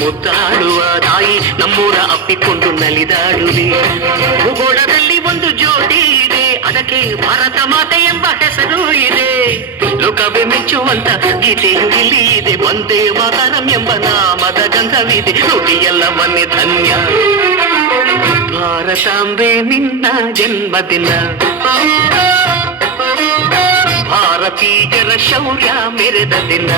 ಮುದ್ದಾಡುವ ತಾಯಿ ನಮ್ಮೂರ ಅಪ್ಪಿಕೊಂಡು ನಲಿದಾಡುವೆ. ಭೂಗೋಳದಲ್ಲಿ ಒಂದು ಜ್ಯೋತಿ ಇದೆ, ಅದಕ್ಕೆ ಭಾರತ ಮಾತೆ ಎಂಬ ಹೆಸರು ಇದೆ. ಲೋಕವೇ ಮೆಚ್ಚುವಂತ ಗೀತೆಯು ಇಲ್ಲಿ ಇದೆ, ವಂದೇ ಮಾತರಂ ಎಂಬ ನಾಮದ ಗಂಧವಿದೆ. ನುಡಿಯೆಲ್ಲವನ್ನೇ ಧನ್ಯ ಭಾರತಾಂಬೆ ನಿನ್ನ ಜನ್ಮದಿನ. ಭಾರತೀಯರ ಶೌರ್ಯ ಮೆರೆದ ದಿನ.